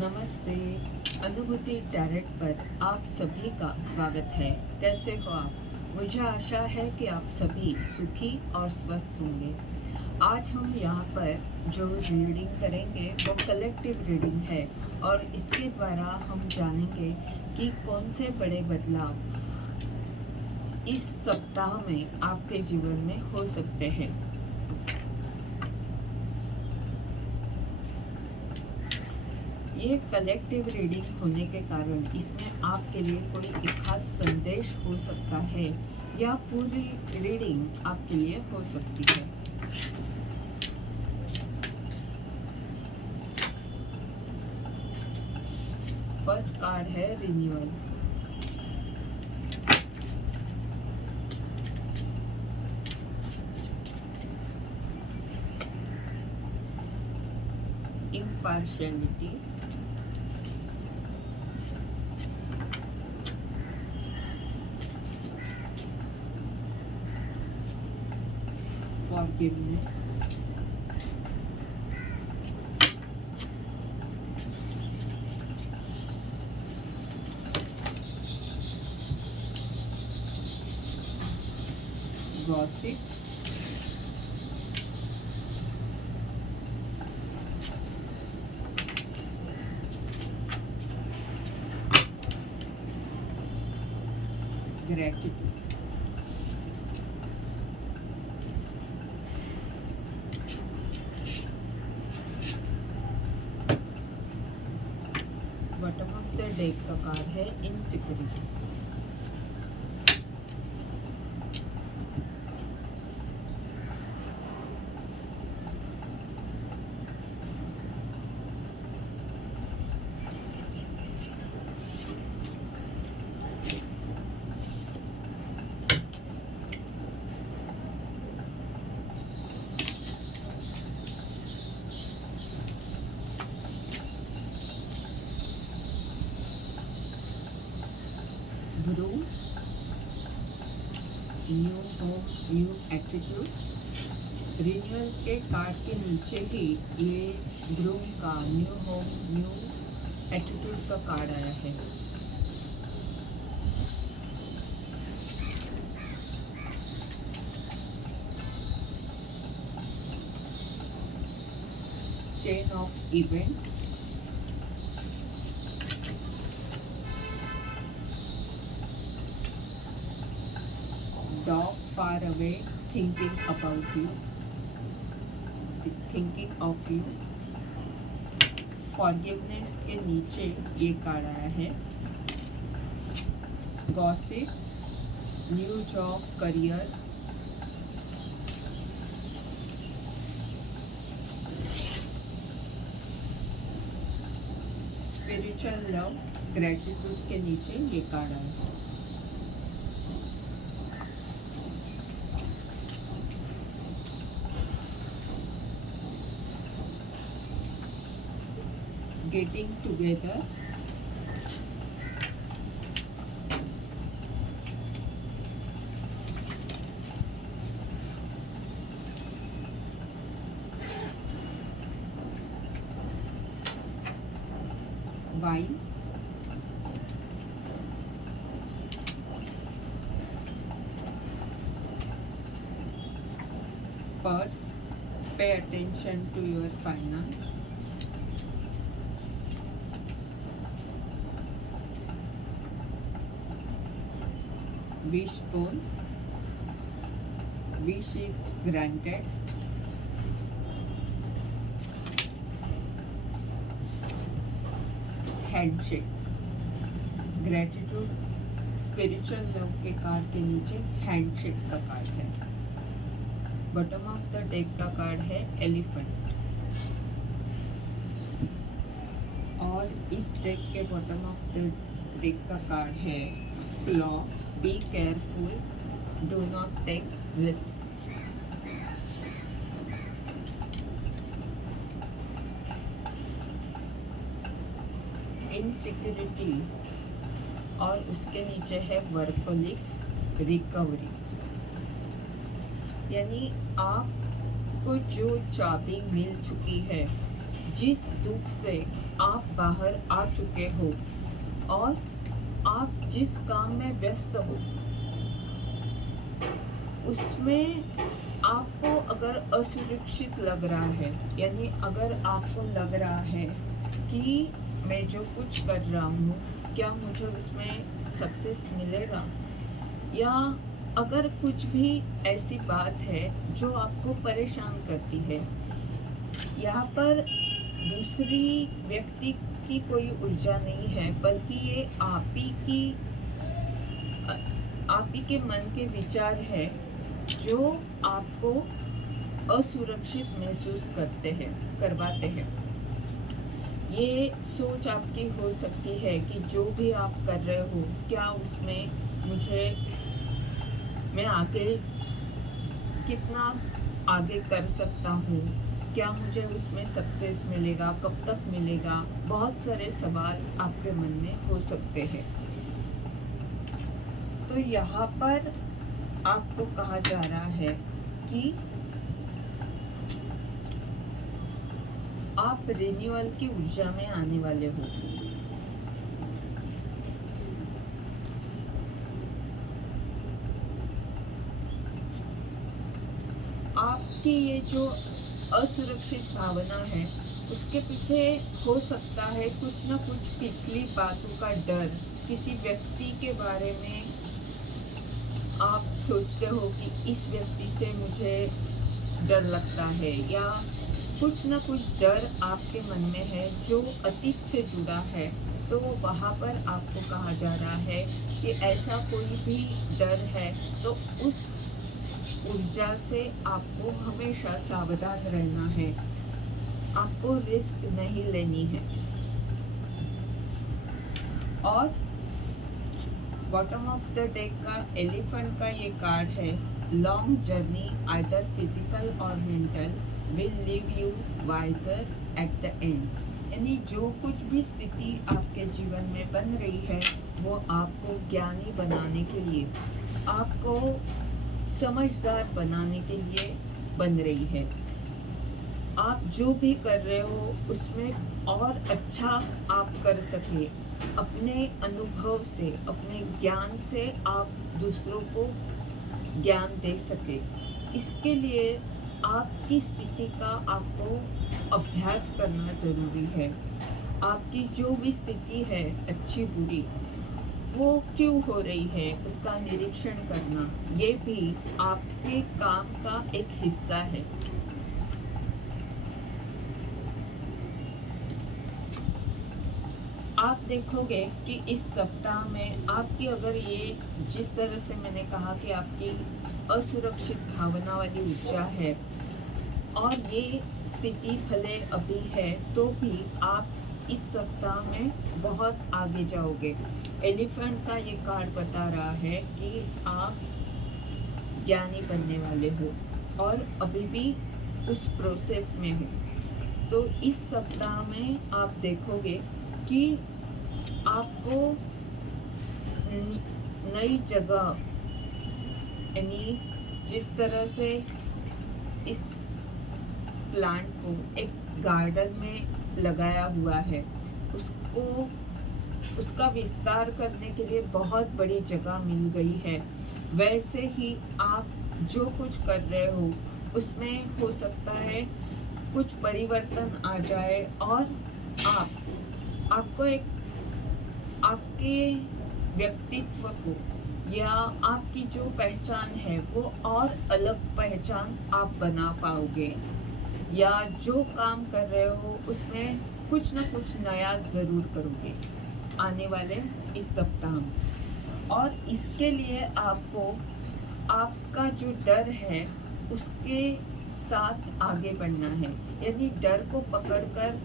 नमस्ते। अनुभूति टैरेट पर आप सभी का स्वागत है। कैसे हो आप? मुझे आशा है कि आप सभी सुखी और स्वस्थ होंगे। आज हम यहाँ पर जो रीडिंग करेंगे वो कलेक्टिव रीडिंग है और इसके द्वारा हम जानेंगे कि कौन से बड़े बदलाव इस सप्ताह में आपके जीवन में हो सकते हैं। ये कलेक्टिव रीडिंग होने के कारण इसमें आपके लिए कोई एक खास संदेश हो सकता है या पूरी रीडिंग आपके लिए हो सकती है। फर्स्ट कार्ड है renewal. Impartiality, forgiveness, gossip, gratitude। Bottom of the deck का कार्ड है insecurity. Grow, new hope, new attitude. Renewal के कार्ड के नीचे ही ये ग्रूम का न्यू होप, न्यू एटीट्यूड का कार्ड आया है। Chain of events, dog far away thinking about you, thinking of you। forgiveness के नीचे ये कार्ड आया है। gossip, new job, career. Spiritual love, gratitude के नीचे ये कार्ड आया है। Getting together, wine, purse, pay attention to your finance. wish bone, wish is granted। Handshake, gratitude, spiritual love के कार्ड के नीचे हैंडशेक का कार्ड है। बॉटम ऑफ द डेक का कार्ड है एलिफेंट। और इस डेक के बॉटम ऑफ द डेक का कार्ड है claw, be careful, do not take risk. Insecurity और उसके नीचे है वर्कोलिक, रिकवरी। यानी आपको जो चाबी मिल चुकी है, जिस दुख से आप बाहर आ चुके हो और आप जिस काम में व्यस्त हो उसमें आपको अगर असुरक्षित लग रहा है, यानी अगर आपको लग रहा है कि मैं जो कुछ कर रहा हूँ क्या मुझे उसमें सक्सेस मिलेगा, या अगर कुछ भी ऐसी बात है जो आपको परेशान करती है, यहाँ पर दूसरी व्यक्ति की कोई ऊर्जा नहीं है, बल्कि ये आप ही के मन के विचार है जो आपको असुरक्षित महसूस करवाते हैं। ये सोच आपकी हो सकती है कि जो भी आप कर रहे हो क्या उसमें मैं आगे कितना आगे कर सकता हूँ, क्या मुझे उसमें सक्सेस मिलेगा, कब तक मिलेगा, बहुत सारे सवाल आपके मन में हो सकते हैं। तो यहाँ पर आपको कहा जा रहा है कि आप रिन्यूअल की ऊर्जा में आने वाले हो। आपकी ये जो असुरक्षित भावना है उसके पीछे हो सकता है कुछ ना कुछ पिछली बातों का डर, किसी व्यक्ति के बारे में आप सोचते हो कि इस व्यक्ति से मुझे डर लगता है, या कुछ ना कुछ डर आपके मन में है जो अतीत से जुड़ा है। तो वहाँ पर आपको कहा जा रहा है कि ऐसा कोई भी डर है तो उस ऊर्जा से आपको हमेशा सावधान रहना है, आपको रिस्क नहीं लेनी है। और बॉटम ऑफ द डेक का एलिफेंट का ये कार्ड है, लॉन्ग जर्नी आइदर फिजिकल और mental will leave you wiser at the end. यानी जो कुछ भी स्थिति आपके जीवन में बन रही है वो आपको ज्ञानी बनाने के लिए, आपको समझदार बनाने के लिए बन रही है। आप जो भी कर रहे हो उसमें और अच्छा आप कर सके, अपने अनुभव से, अपने ज्ञान से आप दूसरों को ज्ञान दे सके। इसके लिए आपकी स्थिति का आपको अभ्यास करना ज़रूरी है। आपकी जो भी स्थिति है अच्छी बुरी वो क्यों हो रही है उसका निरीक्षण करना, ये भी आपके काम का एक हिस्सा है। आप देखोगे कि इस सप्ताह में आपकी अगर ये जिस तरह से मैंने कहा कि आपकी असुरक्षित भावना वाली ऊर्जा है और ये स्थिति भले अभी है तो भी आप इस सप्ताह में बहुत आगे जाओगे। एलिफेंट का ये कार्ड बता रहा है कि आप ज्ञानी बनने वाले हो और अभी भी उस प्रोसेस में हो। तो इस सप्ताह में आप देखोगे कि आपको नई जगह, यानी जिस तरह से इस प्लांट को एक गार्डन में लगाया हुआ है उसका विस्तार करने के लिए बहुत बड़ी जगह मिल गई है, वैसे ही आप जो कुछ कर रहे हो उसमें हो सकता है कुछ परिवर्तन आ जाए और आपको एक आपके व्यक्तित्व को या आपकी जो पहचान है वो और अलग पहचान आप बना पाओगे, या जो काम कर रहे हो उसमें कुछ ना कुछ नया ज़रूर करोगे आने वाले इस सप्ताह में। और इसके लिए आपको आपका जो डर है उसके साथ आगे बढ़ना है, यानी डर को पकड़कर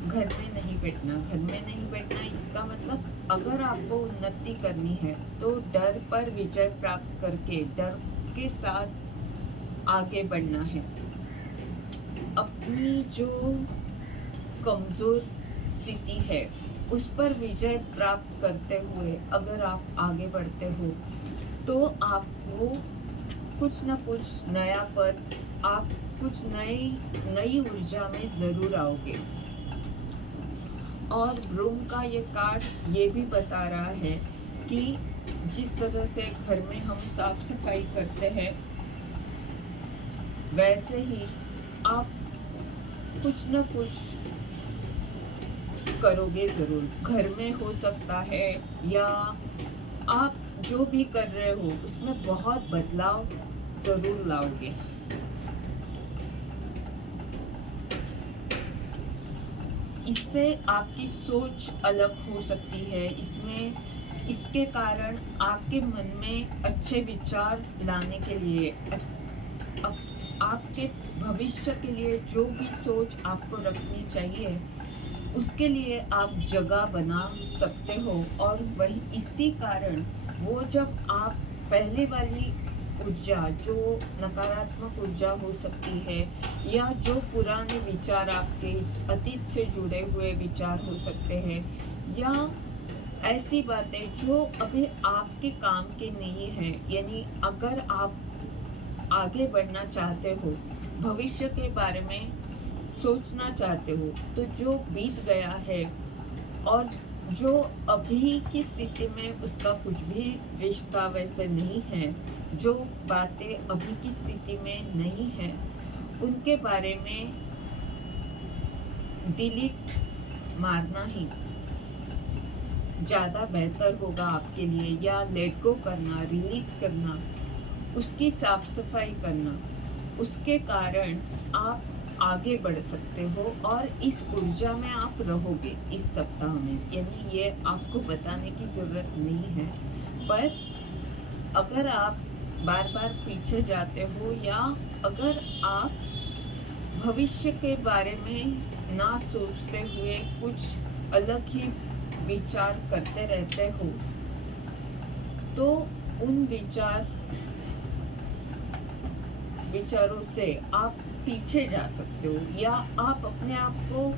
घर में नहीं बैठना। इसका मतलब अगर आपको उन्नति करनी है तो डर पर विजय प्राप्त करके डर के साथ आगे बढ़ना है। अपनी जो कमज़ोर स्थिति है उस पर विजय प्राप्त करते हुए अगर आप आगे बढ़ते हो तो आपको कुछ ना कुछ नया पद आप कुछ नई ऊर्जा में ज़रूर आओगे। और ब्रूम का ये कार्ड ये भी बता रहा है कि जिस तरह से घर में हम साफ सफाई करते हैं, वैसे ही आप कुछ न कुछ करोगे ज़रूर। घर में हो सकता है या आप जो भी कर रहे हो उसमें बहुत बदलाव ज़रूर लाओगे। इससे आपकी सोच अलग हो सकती है। इसके कारण आपके मन में अच्छे विचार लाने के लिए, आपके भविष्य के लिए जो भी सोच आपको रखनी चाहिए, उसके लिए आप जगह बना सकते हो। और वही इसी कारण वो जब आप पहले वाली ऊर्जा, जो नकारात्मक ऊर्जा हो सकती है या जो पुराने विचार, आपके अतीत से जुड़े हुए विचार हो सकते हैं, या ऐसी बातें जो अभी आपके काम की नहीं है, यानी अगर आप आगे बढ़ना चाहते हो, भविष्य के बारे में सोचना चाहते हो, तो जो बीत गया है और जो अभी की स्थिति में उसका कुछ भी रिश्ता वैसे नहीं है, जो बातें अभी की स्थिति में नहीं है, उनके बारे में डिलीट मारना ही ज़्यादा बेहतर होगा आपके लिए। या लेट गो करना, रिलीज करना, उसकी साफ सफाई करना, उसके कारण आप आगे बढ़ सकते हो और इस ऊर्जा में आप रहोगे इस सप्ताह में। यानी ये आपको बताने की ज़रूरत नहीं है, पर अगर आप बार बार पीछे जाते हो या अगर आप भविष्य के बारे में ना सोचते हुए कुछ अलग ही विचार करते रहते हो, तो उन विचारों से आप पीछे जा सकते हो या आप अपने आप को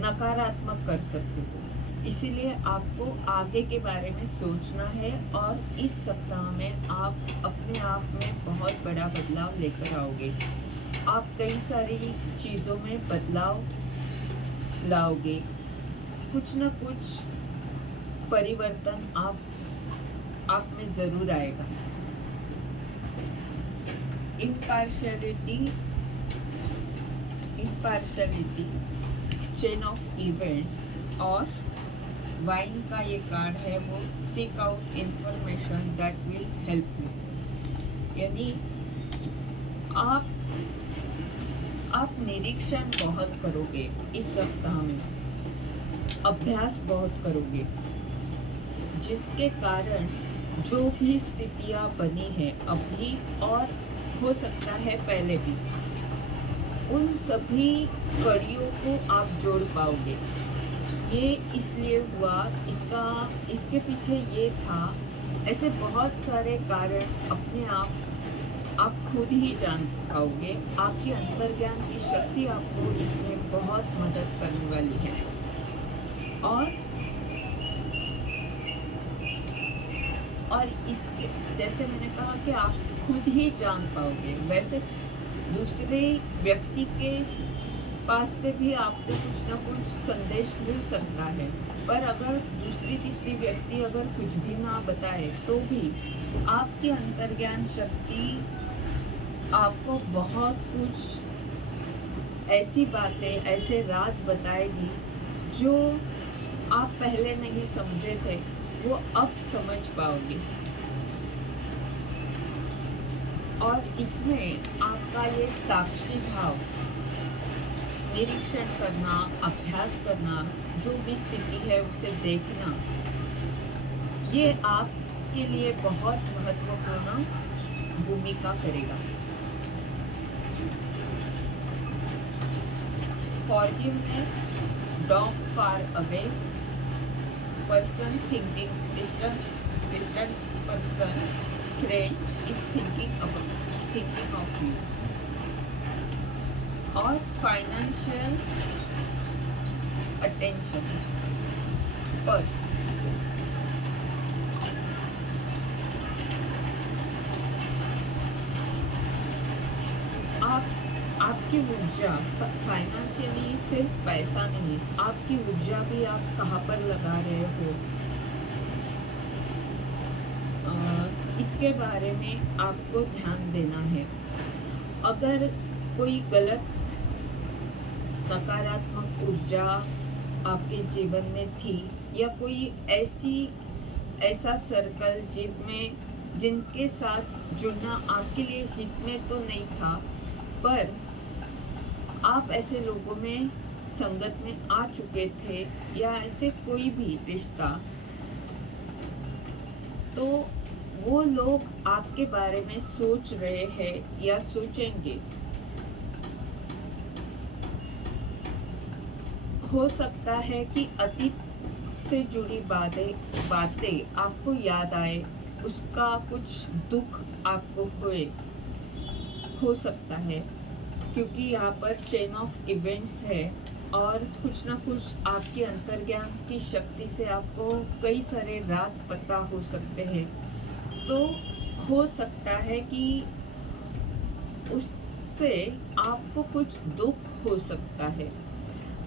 नकारात्मक कर सकते हो। इसीलिए आपको आगे के बारे में सोचना है और इस सप्ताह में आप अपने आप में बहुत बड़ा बदलाव लेकर आओगे। आप कई सारी चीज़ों में बदलाव लाओगे, कुछ न कुछ परिवर्तन आप में ज़रूर आएगा। इम्पार्शलिटी, चेन ऑफ इवेंट्स और वाइन का ये कार्ड है, वो seek out information that will help you. यानी आप निरीक्षण बहुत करोगे इस सप्ताह में, अभ्यास बहुत करोगे, जिसके कारण जो भी स्थितियाँ बनी है अभी और हो सकता है पहले भी, उन सभी कड़ियों को आप जोड़ पाओगे। ये इसलिए हुआ, इसके पीछे ये था, ऐसे बहुत सारे कारण अपने आप खुद ही जान पाओगे। आपकी अंतर्ज्ञान की शक्ति आपको इसमें बहुत मदद करने वाली है। और इसके जैसे मैंने कहा कि आप खुद ही जान पाओगे, वैसे दूसरे व्यक्ति के पास से भी आपको कुछ ना कुछ संदेश मिल सकता है, पर अगर दूसरी तीसरी व्यक्ति अगर कुछ भी ना बताए तो भी आपकी अंतर्ज्ञान शक्ति आपको बहुत कुछ ऐसी बातें, ऐसे राज बताएगी जो आप पहले नहीं समझे थे, वो अब समझ पाओगे। और इसमें आपका ये साक्षी भाव, निरीक्षण करना, अभ्यास करना, जो भी स्थिति है उसे देखना, ये आपके लिए बहुत महत्वपूर्ण भूमिका करेगा। Forgiveness, dog far away, person thinking distant person, friend is thinking of you. और फाइनेंशियल अटेंशन, पर्स, आप आपकी ऊर्जा फाइनेंशियली सिर्फ पैसा नहीं, आपकी ऊर्जा भी आप कहाँ पर लगा रहे हो, इसके बारे में आपको ध्यान देना है। अगर कोई गलत नकारात्मक ऊर्जा आपके जीवन में थी, या कोई ऐसा सर्कल जिनके साथ जुड़ना आपके लिए हित में तो नहीं था, पर आप ऐसे लोगों में संगत में आ चुके थे, या ऐसे कोई भी रिश्ता, तो वो लोग आपके बारे में सोच रहे हैं या सोचेंगे। हो सकता है कि अतीत से जुड़ी बातें आपको याद आए, उसका कुछ दुख आपको हो सकता है, क्योंकि यहाँ पर चेन ऑफ इवेंट्स है, और कुछ ना कुछ आपके अंतर्ज्ञान की शक्ति से आपको कई सारे राज पता हो सकते हैं। तो हो सकता है कि उससे आपको कुछ दुख हो सकता है,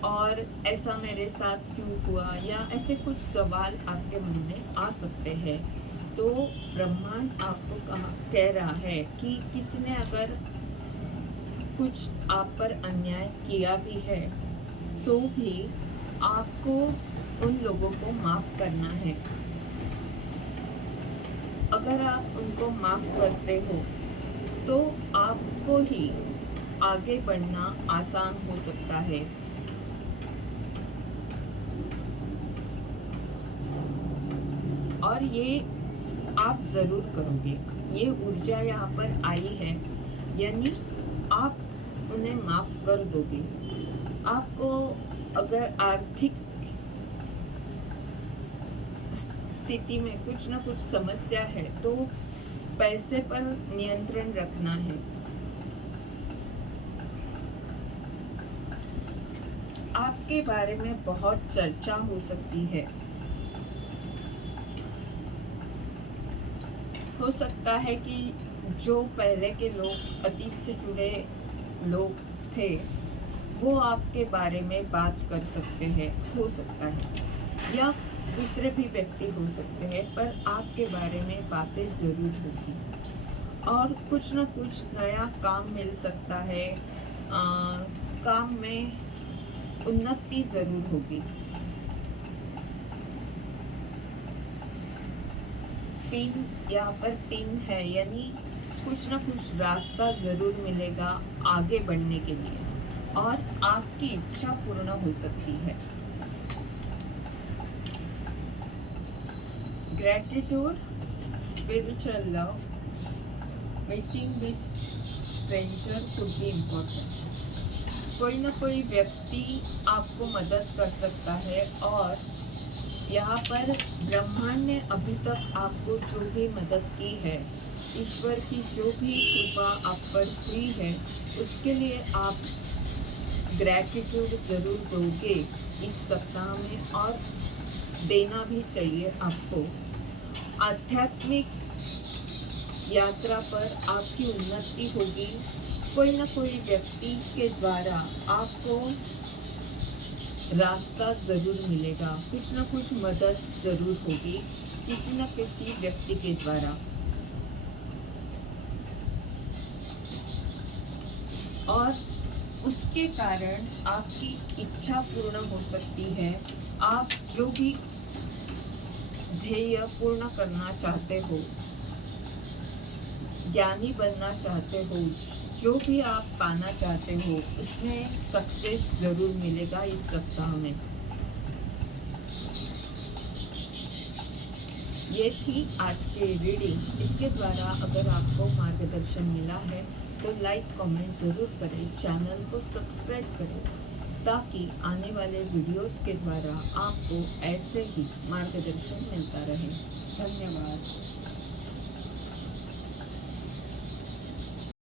और ऐसा मेरे साथ क्यों हुआ, या ऐसे कुछ सवाल आपके मन में आ सकते हैं। तो ब्रह्मांड आपको कह रहा है कि किसी ने अगर कुछ आप पर अन्याय किया भी है, तो भी आपको उन लोगों को माफ़ करना है। अगर आप उनको माफ़ करते हो, तो आपको ही आगे बढ़ना आसान हो सकता है। और ये आप ज़रूर करोगे। ये ऊर्जा यहाँ पर आई है, यानी आप उन्हें माफ़ कर दोगे। आपको अगर आर्थिक स्थिति में कुछ ना कुछ समस्या है, तो पैसे पर नियंत्रण रखना है। आपके बारे में बहुत चर्चा हो सकती है। हो सकता है कि जो पहले के लोग, अतीत से जुड़े लोग थे, वो आपके बारे में बात कर सकते हैं, हो सकता है, या दूसरे भी व्यक्ति हो सकते हैं, पर आपके बारे में बातें ज़रूर होगी। और कुछ ना कुछ नया काम मिल सकता है, काम में उन्नति ज़रूर होगी। पिन यहाँ पर पिन है, यानी कुछ ना कुछ रास्ता ज़रूर मिलेगा आगे बढ़ने के लिए, और आपकी इच्छा पूर्ण हो सकती है। Gratitude, spiritual love, meeting with stranger could be important. कोई ना कोई व्यक्ति आपको मदद कर सकता है, और यहाँ पर ब्रह्मांड ने अभी तक आपको जो भी मदद की है, ईश्वर की जो भी कृपा आप पर हुई है, उसके लिए आप ग्रैटिट्यूड ज़रूर दोगे इस सप्ताह में, और देना भी चाहिए आपको। आध्यात्मिक यात्रा पर आपकी उन्नति होगी। कोई ना कोई व्यक्ति के द्वारा आपको रास्ता ज़रूर मिलेगा, कुछ ना कुछ मदद ज़रूर होगी किसी न किसी व्यक्ति के द्वारा। और उसके कारण आपकी इच्छा पूर्ण हो सकती है। आप जो भी ध्येय पूर्ण करना चाहते हो, ज्ञानी बनना चाहते हो, जो भी आप पाना चाहते हो, उसमें सक्सेस ज़रूर मिलेगा इस सप्ताह में। ये थी आज की रीडिंग। इसके द्वारा अगर आपको मार्गदर्शन मिला है तो लाइक कमेंट ज़रूर करें, चैनल को सब्सक्राइब करें, ताकि आने वाले वीडियोस के द्वारा आपको ऐसे ही मार्गदर्शन मिलता रहे। धन्यवाद।